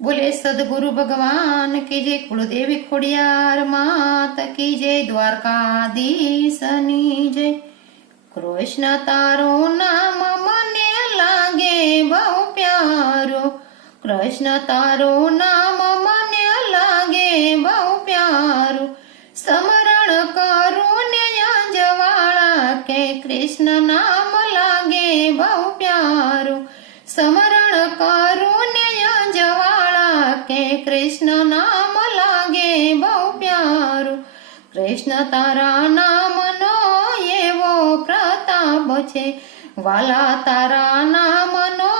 બોલે, સદગુરુ ભગવાન કે જે કુળદેવી ખોડિયાર માત કી જય દ્વારકાધીશની જય. કૃષ્ણ, તારું નામ મને લાગે બહુ પ્યારો. કૃષ્ણ, તારું નામ કૃષ્ણ તારા નામનો એવો પ્રતાપ છે. વાલા તારા નામનો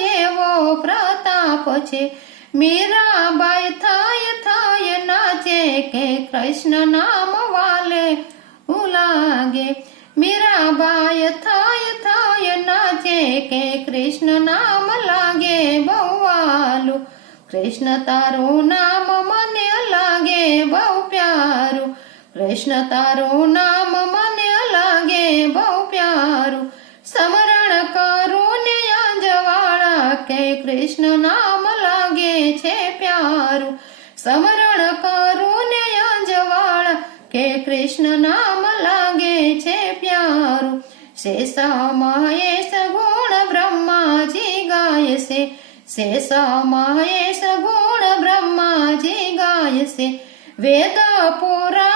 એવો પ્રતાપ છે. મીરાબાઈ થાય થાય નાચે કે કૃષ્ણ નામ વાલે ઉલાગે. લાગે મીરાબાઈ થાય થાય નાચે કે કૃષ્ણ નામ લાગે બહુ વાલું કૃષ્ણ તારું નામ મને લાગે બહુ પ્યારું. કૃષ્ણ તારું નામ મને લાગે બહુ પ્યારું. સ્મરણ કરું ને કે કૃષ્ણ નામ લાગે છે પ્યારું. સ્મરણ કરું ને કે કૃષ્ણ નામ લાગે છે પ્યારું. શેષામાએ સગુણ બ્રહ્માજી ગાય છે શેષામાએ સગુણ બ્રહ્માજી ગાય છે વેદ ડૂબી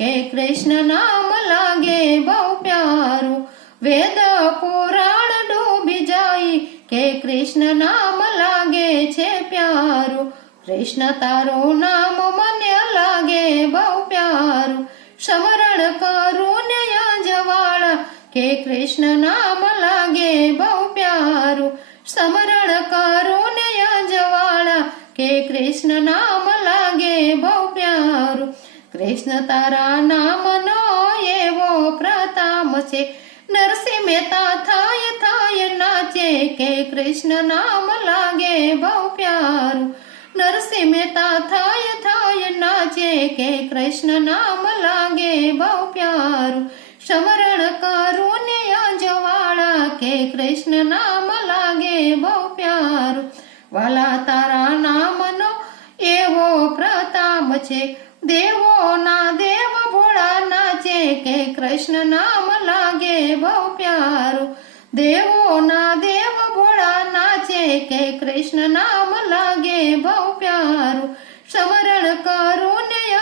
કે કૃષ્ણ નામ લાગે બહુ પ્યારું. વેદ પુરાણ ડૂબી જાય. કે કૃષ્ણ નામ લાગે છે પ્યારું. કૃષ્ણ તારું નામ મને લાગે બહુ પ્યારું. સમરણ કરું ને જવાળા. કે કૃષ્ણ નામ લાગે બહુ પ્યારું. સમરણ કરું ને જવાળા. કે કૃષ્ણ નામ લાગે બહુ પ્યારું. કૃષ્ણ તારા નામનો એવો પ્રતાપ છે. નરસિંહ મહેતા થાય થાય નાચે કે કૃષ્ણ નામ લાગે બહુ પ્યારું. નરસિંહ મહેતા થાય થાય નાચે કે કૃષ્ણ નામ લાગે બહુ પ્યારું. સમરણ કરું ને જવાળા કે કૃષ્ણ નામ લાગે બહુ પ્યારું. વાલા તારા નામનો એવો પ્રતાપ છે. દેવો ના દેવ ભોળા નાચે કે કૃષ્ણ નામ લાગે બહુ પ્યારું. દેવો ના દેવ ભોળા નાચે કે કૃષ્ણ નામ લાગે બહુ પ્યારું. સ્મરણ કરું ને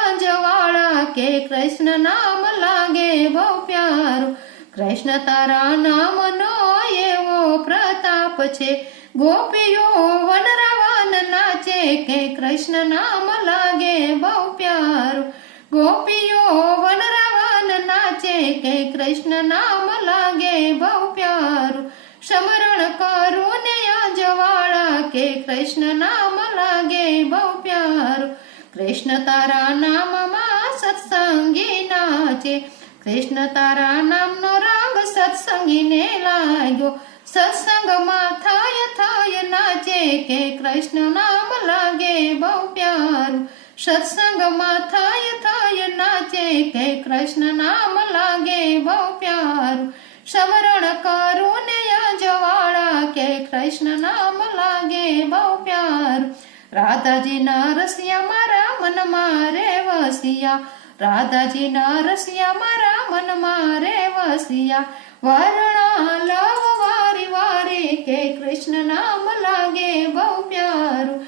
કે કૃષ્ણ નામ લાગે બહુ પ્યારું. કૃષ્ણ તારા નામનો એવો પ્રતાપ છે. ગોપીઓ નાચે કે કૃષ્ણ નામ લાગે બહુ પ્યારું. ગોપીઓ વનરાવન નાચે કે કૃષ્ણ નામ લાગે બહુ પ્યારું. સમરણ કરો ને આજવાળા કે કૃષ્ણ નામ લાગે બહુ પ્યારું. કૃષ્ણ તારા નામમાં સત્સંગી નાચે. કૃષ્ણ તારા નામનો રંગ સત્સંગીને લાગ્યો. થાય નાચે કે કૃષ્ણ નામ લાગે બહુ પ્યારું. સત્સંગમાં થાય થાય નાચે કે કૃષ્ણ નામ લાગે બહુ પ્યારું. સ્મરણ કરું ને કે કૃષ્ણ નામ લાગે બહુ પ્યારું. રાધાજીના રસિયા મારા મનમાં રે વસિયા રાધાજીના રસિયા મારા મનમાં રે વસિયા. વર્ણા લવ કે કૃષ્ણ નામ લાગે બહુ પ્યારું.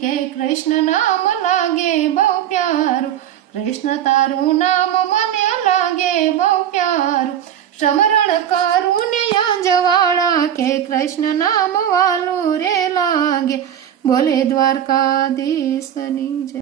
કે કૃષ્ણ નામ લાગે બહુ પ્યારું. કૃષ્ણ તારું નામ મને લાગે બહુ પ્યારું. સ્મરણ કરું ને કે કૃષ્ણ નામ વાલું રે લાગે. બોલે દ્વારકાધીશની જય.